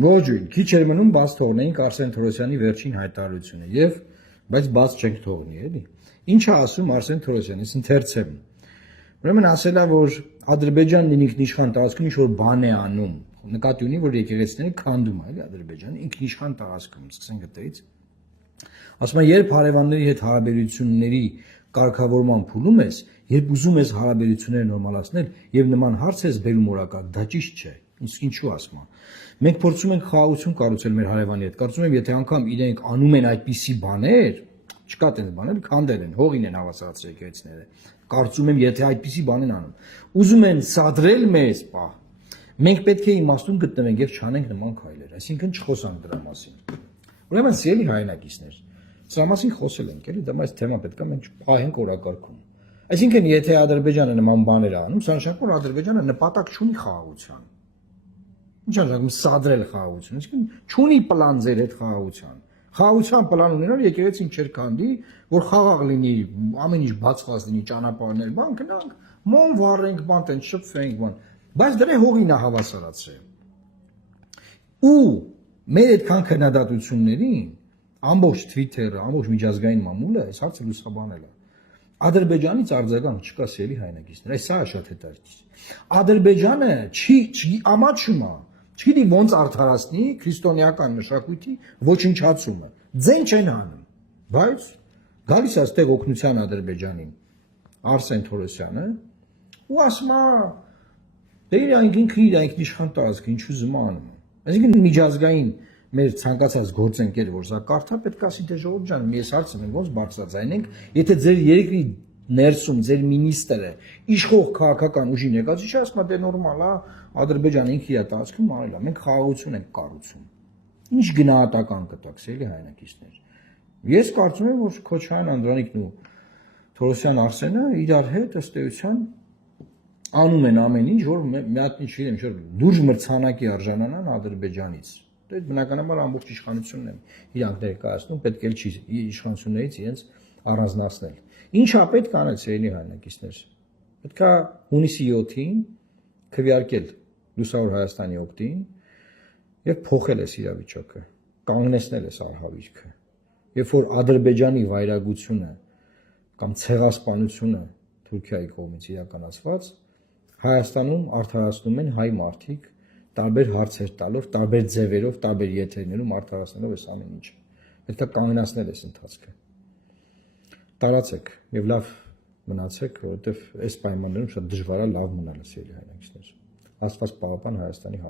Ողջույն, քիչ էր մնում բաց թողնեինք Արսեն Թորոսյանի վերջին հայտարարությունը եւ բայց բաց չենք թողնի, էլի։ Ինչ է ասում Արսեն Թորոսյանը, ես ընթերցեմ։ Ուրեմն ասել է, որ Ադրբեջանն ինքնիշխան տարածքում ինչ որ բան է անում։ Նկատի ունի, որ եկեղեցիները քանդում է, էլի Ադրբեջանը ինքնիշխան տարածքում, սկսենք այդտեղից։ Ասում է, երբ հարևանների հետ հարաբերությունների կարգավորման փուլում ես, երբ ուզում ես հարաբերությունները նորմալացնել եւ նման հարց ես բերում օրակարգ, դա ճիշտ չէ։ Իսկ ինչու ասում եմ։ Մենք փորձում ենք խաղաղություն կառուցել մեր հարևանի հետ։ Կարծում եմ, եթե անգամ իրենք անում են այդպիսի բաներ, չկա տենց բաներ, քանդել են, հողին են հավասարացրել եկեղեցիները։ Կարծում եմ, եթե այդպիսի բան են անում, ուզում են սադրել մեզ, պահ։ Մենք պետք է իմաստուն գտնվենք եւ չանենք նման քայլեր, այսինքն չխոսանք դրա մասին։ Ուրեմն սիրելի հայրենակիցներ, սա մասին խոսել ենք, էլի, դա այս թեմա պետք է մենք պահենք օրակարգում։ Այսինքն, եթե Ադրբեջանը նման բաներ է անում, սա նշանակում է, որ Ադրբեջանը նպատակ չունի խաղաղության։ Ինչ նշանակում սադրել խաղաղություն, այսինքն չունի պլան ձեր հետ խաղաղության։ Խաղաղության պլան ունենալ եկեղեցին չէր քանդի, որ խաղաղ լինի, ամեն ինչ բացված լինի, ճանապարհներ, բան գնանք, մոմ վառենք, բան տեն շփվենք, բան։ Բայց դրա հողին է հավասարացրել։ Ու մեր այդքան քննադատություններին ամբողջ Twitter-ը, ամբողջ միջազգային մամուլը այս հարցը լուսաբանել է։ Ադրբեջանից արձագանք չկա սելի հայրենակիցներ, այս սա է շատ հետաքրքիր։ Ադրբեջանը չի ամաչում է, չգիտի ոնց արդարացնի քրիստոնեական մշակույթի ոչնչացումը։ Ձեն չեն հանում, բայց գալիս է այստեղ օգնության Ադրբեջանին Արսեն Թորոսյանը ու ասում է դե ինքնիշխան տարածք, ինչու զմա անում։ Այսինքն միջազգային մեր ցանկացած գործընկեր, որ սա կարդա, պետք է ասի դե ժողովուրդ ջան, մի էս հարցը մենք ոնց բարձրաձայնենք, եթե ձեր երկրի ներսում ձեր մինիստրը իշխող քաղաքական ուժի ներկայացուցիչ ասում է դե նորմալ է, Ադրբեջանը ինքը իր տարածքում արել է, մենք խաղաղություն ենք կառուցում։ Ինչ գնահատական կտաք, էլի հայրենակիցներ։ Ես կարծում եմ, որ Քոչարյան Անդրանիկն ու Թորոսյան Արսենը իրար հետ ըստ էության անում են ամեն ինչ, որ մի հատ ինչ իրեմ, որ լուրջ մրցանակի արժանանան Ադրբեջանից։ Դե բնականաբար ամբողջ իշխանությունն են իրանք ներկայացնում, պետք է չի իշխանություններից իրենց առանձնացնել։ Ինչա պետք անել սերելի հայրենակիցներ։ Պետք է հունիսի 7-ին քվեարկել Լուսավոր Հայաստանի օգտին եւ փոխել այս իրավիճակը, կանգնեցնել այս արհավիրքը։ Երբ որ Ադրբեջանի վայրագությունը կամ ցեղասպանությունը Թուրքիայի կողմից իրականացված Հայաստանում արդարացնում են հայ մարդիկ տարբեր հարցեր տալով, տարբեր ձևերով, տարբեր եթերներում արդարացնելով այս ամեն ինչը։ Պետք է կանգնացնել այս ընթացքը։ Տարածեք եւ լավ մնացեք, որովհետեւ այս պայմաններում շատ դժվար է լավ մնալը, սիրելի հայրենակիցներ։ Աստված պահապան Հայաստանի